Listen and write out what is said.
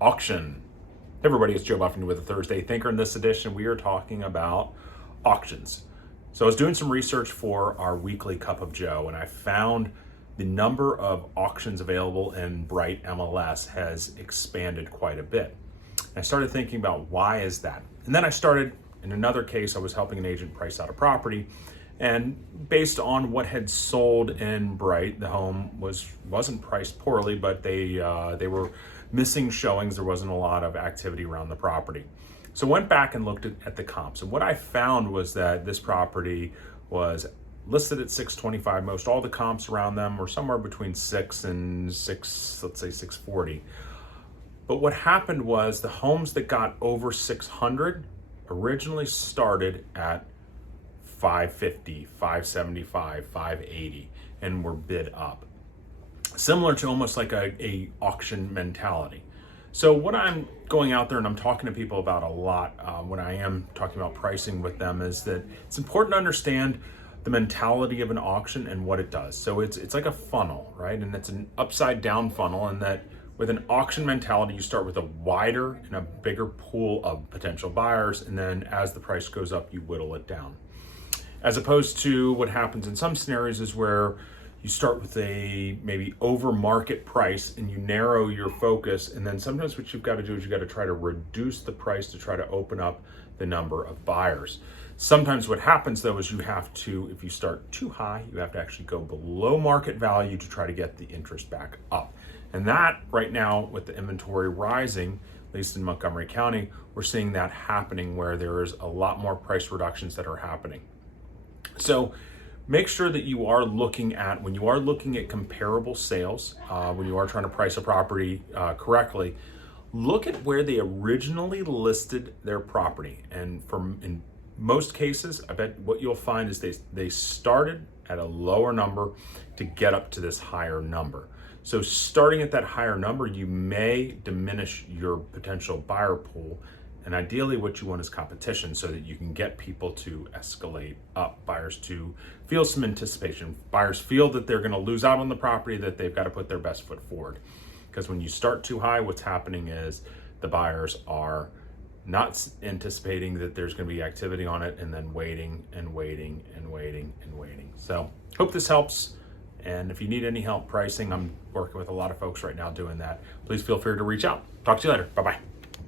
auction. Hey everybody, it's Joe Buffington with the Thursday Thinker. In this edition, we are talking about auctions. So I was doing some research for our weekly Cup of Joe, and I found the number of auctions available in BrightMLS has expanded quite a bit. And I started thinking about why is that? And then I started, in another case, I was helping an agent price out a property, and based on what had sold in Bright, the home wasn't priced poorly, but they were missing showings. There wasn't a lot of activity around the property. So I went back and looked at the comps, and what I found was that this property was listed at 625. Most all the comps around them were somewhere between 6 and 6, let's say 640. But what happened was the homes that got over 600 originally started at 550, 575, 580, and were bid up. Similar to almost like a auction mentality. So what I'm going out there and I'm talking to people about a lot when I am talking about pricing with them is that it's important to understand the mentality of an auction and what it does. So it's like a funnel, right? And it's an upside down funnel, and that with an auction mentality, you start with a wider and a bigger pool of potential buyers, and then as the price goes up, you whittle it down. As opposed to what happens in some scenarios is where you start with a maybe over market price and you narrow your focus, and then sometimes what you've got to do is you've got to try to reduce the price to try to open up the number of buyers. Sometimes what happens though is you have to, if you start too high, you have to actually go below market value to try to get the interest back up. And that right now, with the inventory rising, at least in Montgomery County, we're seeing that happening where there is a lot more price reductions that are happening. So make sure that you are looking at, when you are looking at comparable sales, when you are trying to price a property correctly, look at where they originally listed their property. And in most cases, I bet what you'll find is they started at a lower number to get up to this higher number. So starting at that higher number, you may diminish your potential buyer pool. And ideally what you want is competition so that you can get people to escalate up, buyers to feel some anticipation. Buyers feel that they're gonna lose out on the property, that they've got to put their best foot forward. Because when you start too high, what's happening is the buyers are not anticipating that there's gonna be activity on it, and then waiting and waiting and waiting and waiting. So hope this helps. And if you need any help pricing, I'm working with a lot of folks right now doing that. Please feel free to reach out. Talk to you later. Bye-bye.